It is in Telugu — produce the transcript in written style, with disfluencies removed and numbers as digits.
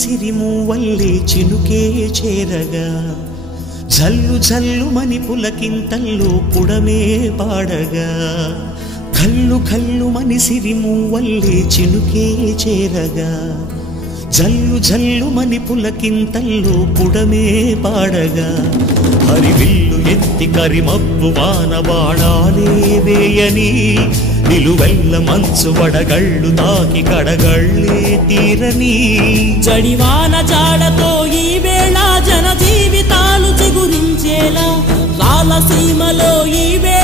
సిరిమూవల్లే చినుకే చేరగా జల్లు జల్లుమని పులకింతల్లో పుడమే పాడగా కల్లు కల్లుమని సిరిమూవల్లే చినుకే చేరగా జల్లు జల్లుమని పులకింతల్లో పుడమే పాడగా హరివిల్లు ఎత్తి కరిమబ్బు వాన బాణాలే వేయని నిలువెల్ల మంచు వడగళ్ళు తాకి కడగళ్ళే తీరని జడివాన జాడతో ఈ వేళ జన జీవితాలు చిగురించేలా రాలసీమలో ఈ వేళ